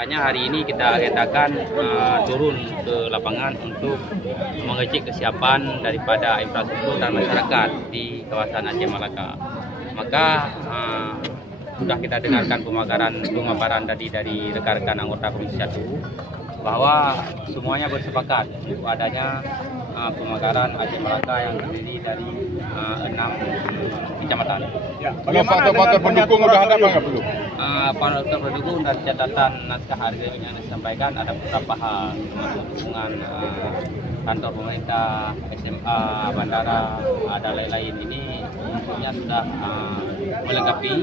Makanya hari ini kita agendakan turun ke lapangan untuk mengecek kesiapan daripada infrastruktur dan masyarakat di kawasan Aceh Malaka. Maka sudah kita dengarkan pemaparan tadi dari rekan-rekan anggota Komisi 1 bahwa semuanya bersepakat untuk adanya pemekaran Aceh Malaka yang terdiri dari 6 kecamatan. Ya, faktor-faktor pendukung udah ada nggak belum? Faktor pendukung dan catatan naskah harga yang disampaikan ada beberapa hal, termasuk dukungan kantor pemerintah, SMA, bandara, ada lain-lain. Ini tentunya sudah melengkapi.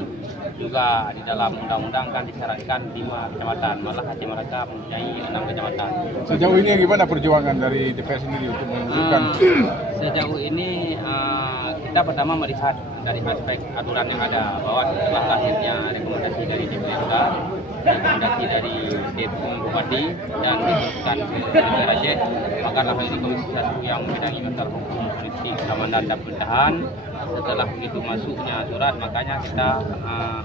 Juga di dalam undang-undang kan disyaratkan 5 kecamatan, malah Aceh Malaka mempunyai 6 kecamatan. Sejauh ini gimana perjuangan dari DPR sendiri untuk menunjukkan? Sejauh ini kita pertama melihat dari aspek aturan yang ada, bahwa setelah lahirnya rekomendasi dari DPR, rekomendasi dari Bupati dan diturunkan ke Aceh, maka lahir di Komisi 1 yang membidangi masalah hukum, politik, keamanan dan pemerintahan. Setelah begitu masuknya surat, makanya kita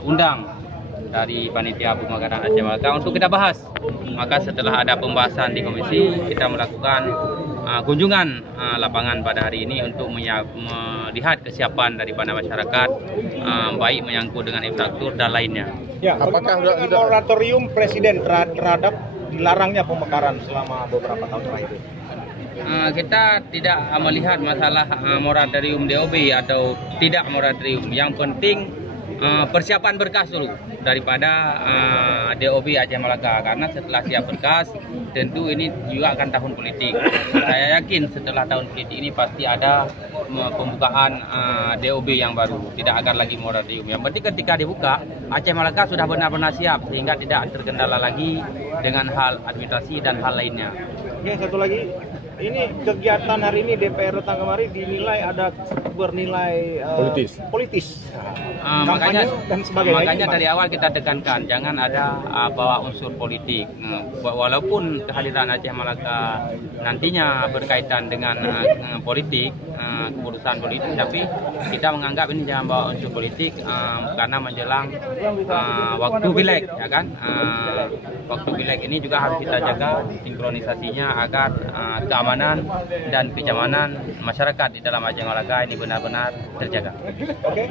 undang dari Panitia Pemekaran Aceh Malaka untuk kita bahas. Maka setelah ada pembahasan di komisi, kita melakukan kunjungan lapangan pada hari ini untuk melihat kesiapan daripada masyarakat, baik menyangkut dengan infrastruktur dan lainnya. Ya, apakah moratorium Presiden terhadap dilarangnya pemekaran selama beberapa tahun terakhir? Kita tidak melihat masalah moratorium DOB atau tidak moratorium. Yang penting persiapan berkas dulu daripada DOB Aceh Malaka, karena setelah siap berkas tentu ini juga akan tahun politik. Saya yakin setelah tahun politik ini pasti ada pembukaan DOB yang baru, tidak akan lagi moratorium. Yang penting ketika dibuka, Aceh Malaka sudah benar-benar siap sehingga tidak terkendala lagi dengan hal administrasi dan hal lainnya. Ya, satu lagi, ini kegiatan hari ini DPR datang kemari dinilai ada bernilai politis. Makanya dari awal kita tekankan jangan ada bawa unsur politik. Walaupun kehadiran Aceh Malaka nantinya berkaitan dengan politik, keputusan politik, tapi kita menganggap ini jangan bawa unsur politik karena menjelang waktu pileg, ya kan? Waktu pileg ini juga harus kita jaga sinkronisasinya agar keamanan dan kenyamanan masyarakat di dalam Aceh Malaka ini benar-benar terjaga. Oke.